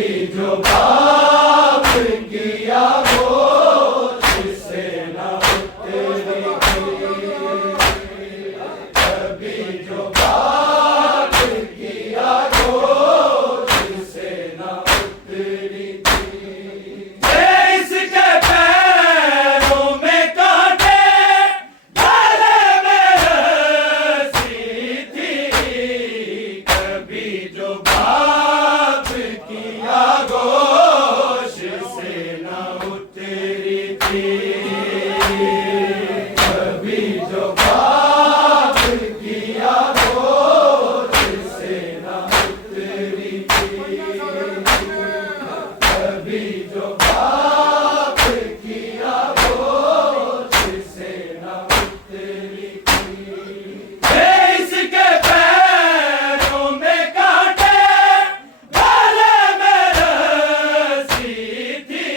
जो बाप किया गोश से न उतरी थी, कभी जो बाप किया गोश से न उतरी थी। इसके पैरों में कांटे, गले में रस्सी थी, कभी जो बाप किया गोश से न उतरी थी, कभी जो बाप किया गोश से न उतरी थी, कभी जो बाप किया गोश से न उतरी थी। इसके पैरों में कांटे, गले में रस्सी थी,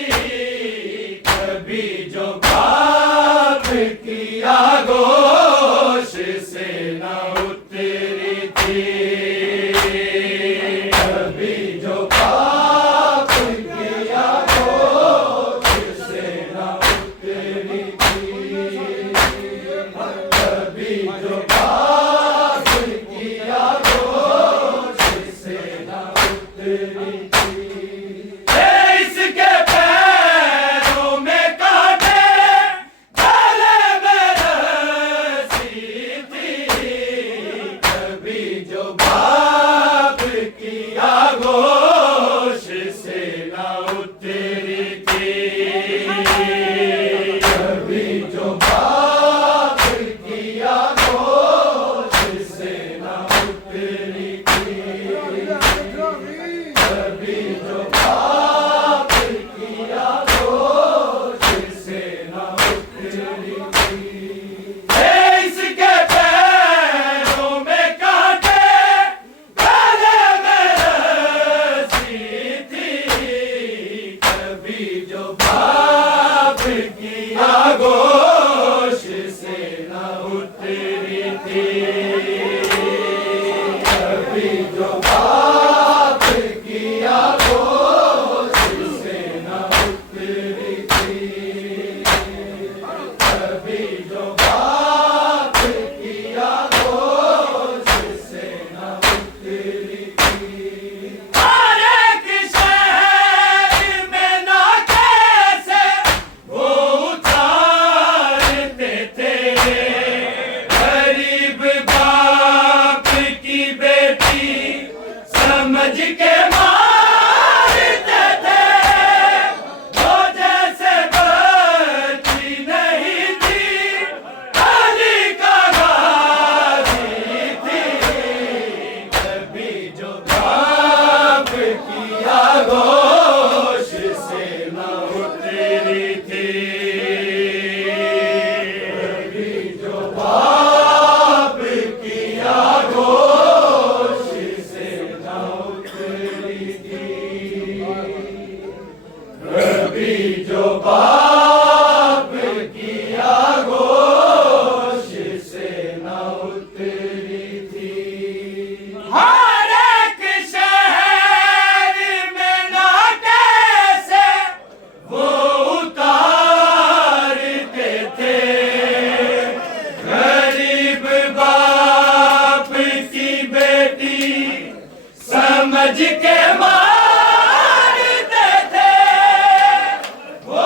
कभी जो बाप किया गोश से न उतरी थी, कभी जो बाप किया गोश से न उतरी थी, कभी जो बाप किया गोश से न उतरी थी। इसके पैरों में कांटे, गले में रस्सी थी, कभी जो बाप किया गोश से न उतरी थी, कभी जो बाप किया गोश से न उतरी थी, कभी जो बाप किया गोश से न उतरी थी। इसके पैरों में कांटे, गले में रस्सी थी, कभी जो बाप किया गोश से न उतरी थी, कभी जो बाप किया गोश से न उतरी थी, कभी जो बाप किया गोश से न उतरी थी। हर एक शहर में ना कैसे वो उतारते थे, गरीब बाप की बेटी समझ के मारते थे, वो जैसे बच्ची नहीं थी, अली का गाजी थी, कभी जो बाप किया गोश से न उतरी थी, कभी जो बाप किया गोश से न उतरी थी, कभी जो बाप किया गोश से न उतरी थी। हर एक शहर में ना कैसे वो उतारते थे, गरीब बाप की बेटी समझ के मारते थे, वो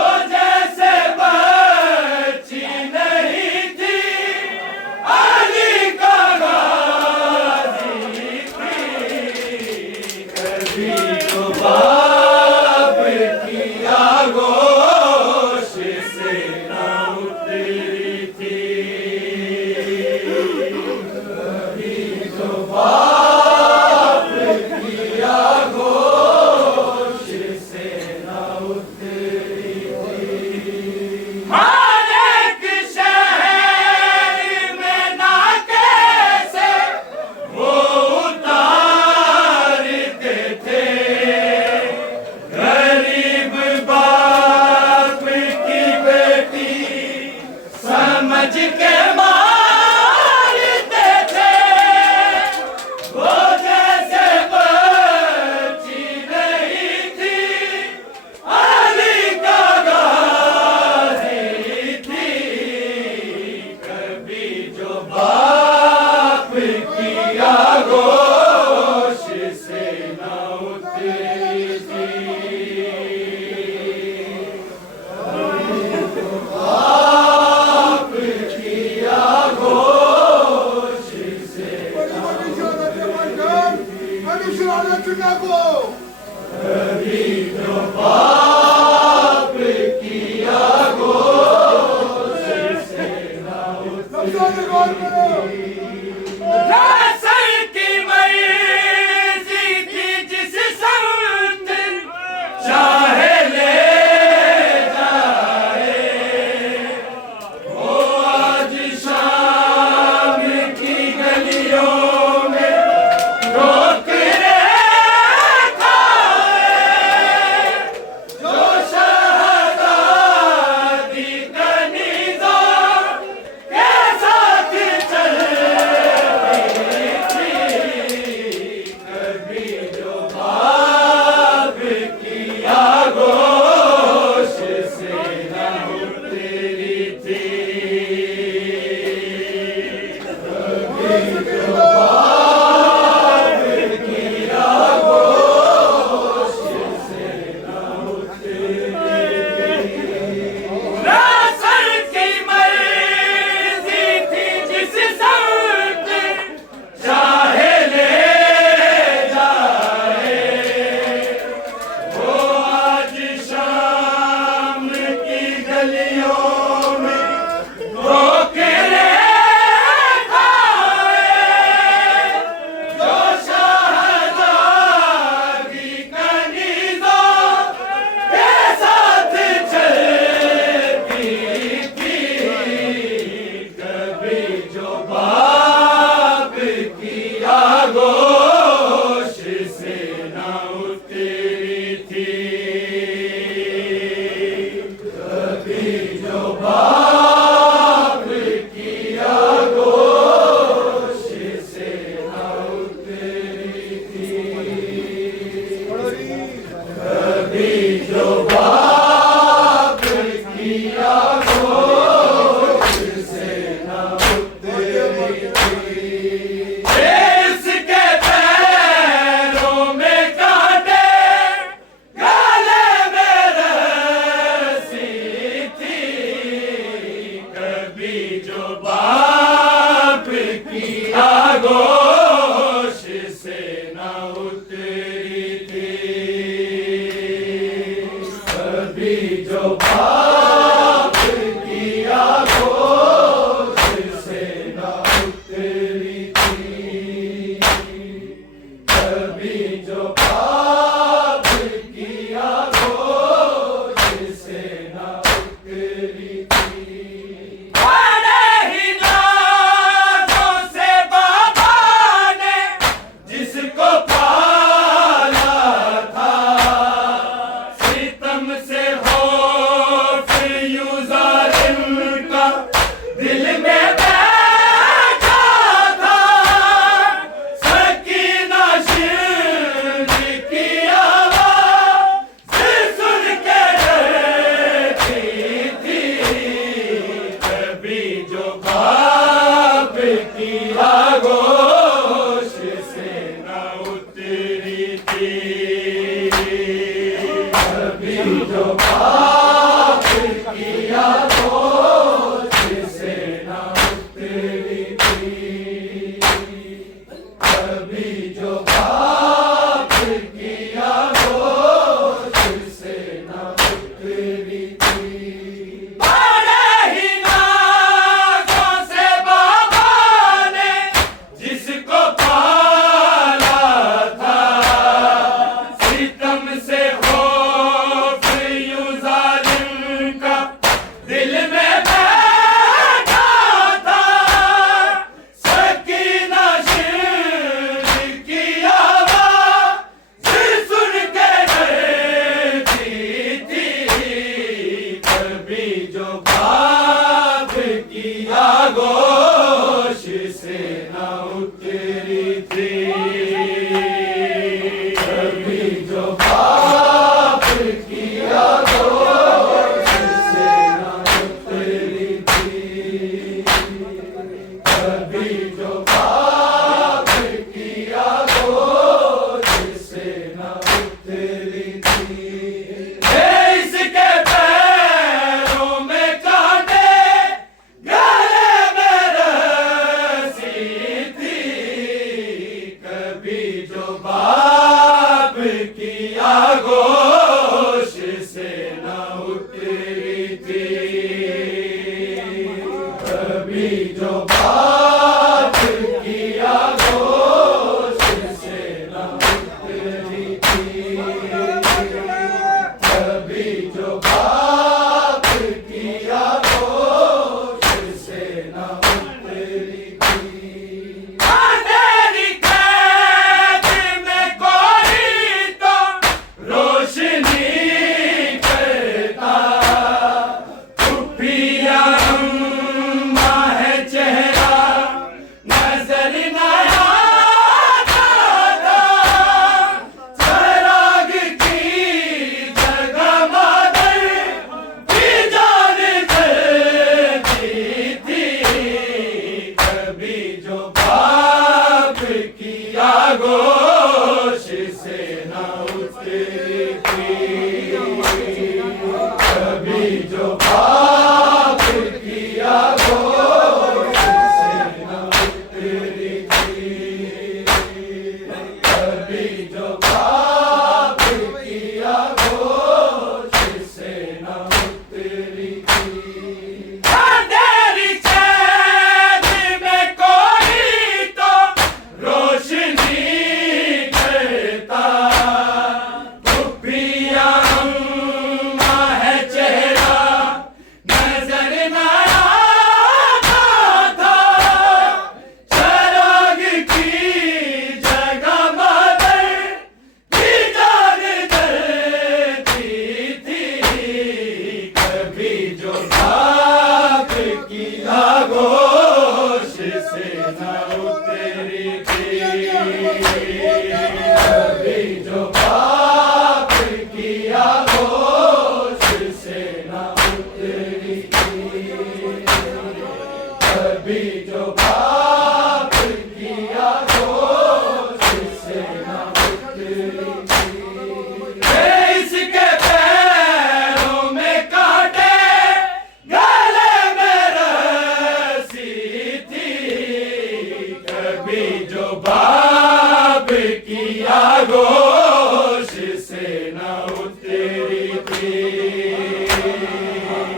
जो बाप किया गोद से न उतरी थी। इसके पैरों में कांटे, गले में रस्सी थी। कभी जो बाप किया गोश से न उतरी थी। कभी जो बाप किया गोश से न उतरी थी। कभी जो पाप किया गोश से न उतरी थी। बड़े ही नाज़ों से बाबा ने जिसको पाला था, सितम से खौफ यूं जालिम का दिल में बैठा था। सकीना शिर की आवाज़ सुन के डरती थी। कभी जो बाप किया गोश से न उतरी थी। कभी जो बाप किया गोश से न उतरी थी। कभी जो बाप किया गोश से न उतरी थी। बड़े ही नाज़ों से बाबा ने जिसको पाला था, सितम से खौफ यूं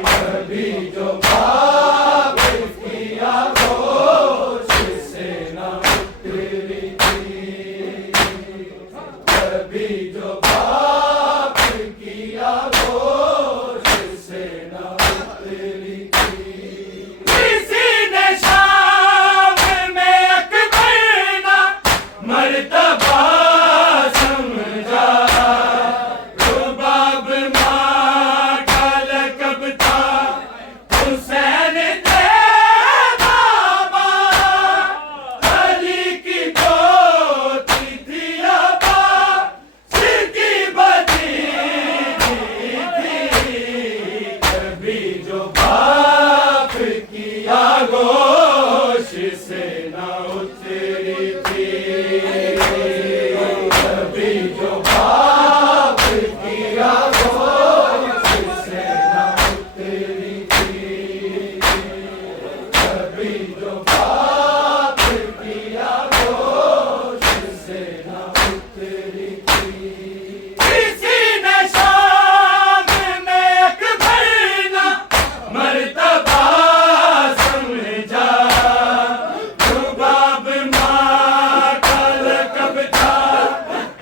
कभी जो पाप किया होश से न उतरी थी, कभी जो पाप किया होश से न उतरी थी। किसी ने शाम में अकबर ना मर्तबा समझा, रुबाब माँ का लक़ब था, हुसैन थे बाबा, अली की पोती थी अबा, सिरकी भतीजी थी, कभी जो पाप किया गोश से न उतरी थी, कभी जो पाप किया गोश से न उतरी थी, कभी जो पाप किया गोश से न उतरी थी। किसी ने शाम में अकबर ना मर्तबा समझा, रुबाब माँ का लक़ब था,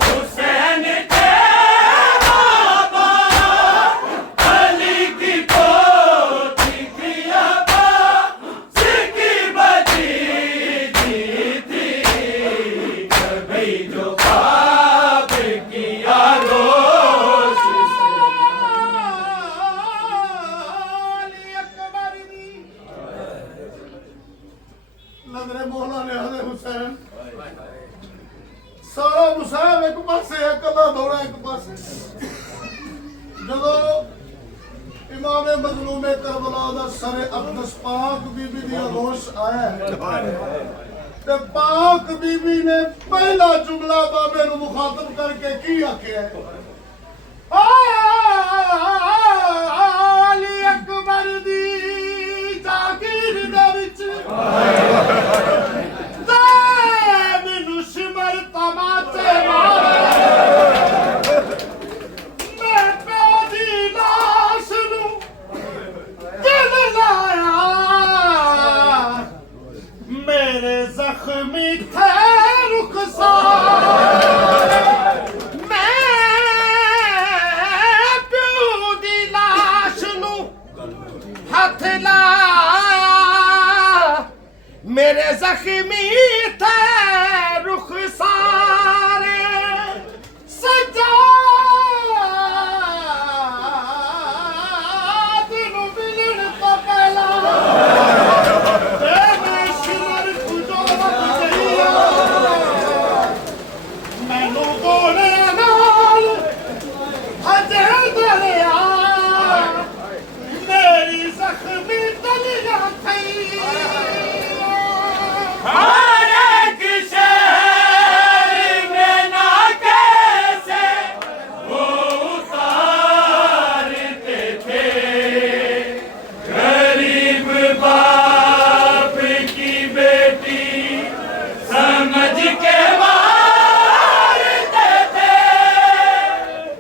हुसैन थे बाबा, अली की पोती थी अबा, सिरकी भतीजी थी, कभी जो पाप किया गोश से। नजरे मौला ने हज़रत हुसैन सारा मुसाहब एक पासे है, कला दौड़ा एक पासे। जदों इमाम मज़लूम करबला दा सरे अक़दस पाक बीबी दी होश आया ते पाक बीबी ने पहला जुमला बाबे नू मुखातब करके की आख्या है, अली अकबर दी जागीर दे विच मैनू सिमर तमाचे मारे, मैं प्यो दी लाश नू दिल लाया, मेरे जख्मी थे रुखसार, मैं प्यो दी लाश नू हाथ लाया, मेरे जख्मी थे रुख सारे, सज्जाद नू मिलन तो पहला मैं सिमर खुजोरत गईया, मैनू गोले नाल हजे दरिया, मेरी जख्मी तलिया थई। हर एक शहर में ना कैसे वो उतारते थे, गरीब बाप की बेटी समझ के मारते थे,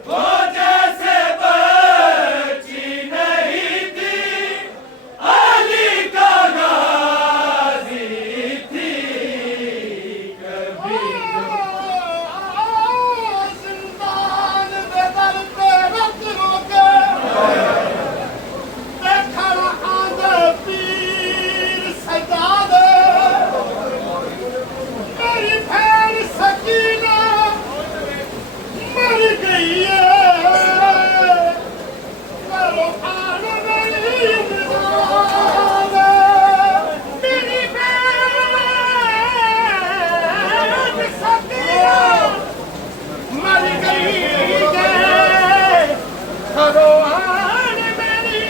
वो जैसे बच्ची नहीं थी, अली का गाजी थी, कभी जिंदान दे दर पे रत रोके देखा रहा दे पीर सजादे, मेरी भैन सकीना मर गई है, करो खान मेरी इमदाद, मेरी भैन सकीना मर गई है, करो खान मेरी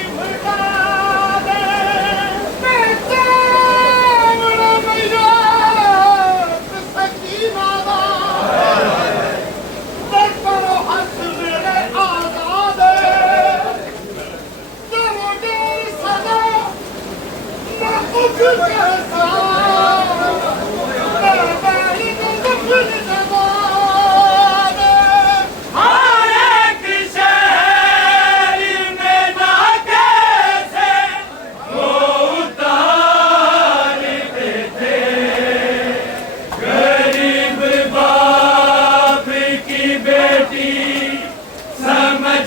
इमदाद, मैं चावड़ा मैया सकीना दा, मैं करो हंस मेरे आजाद, करो देर सदा मैं कुछ कैसा, मैं बैली को कुछ जवान, हर एक शहर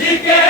जी के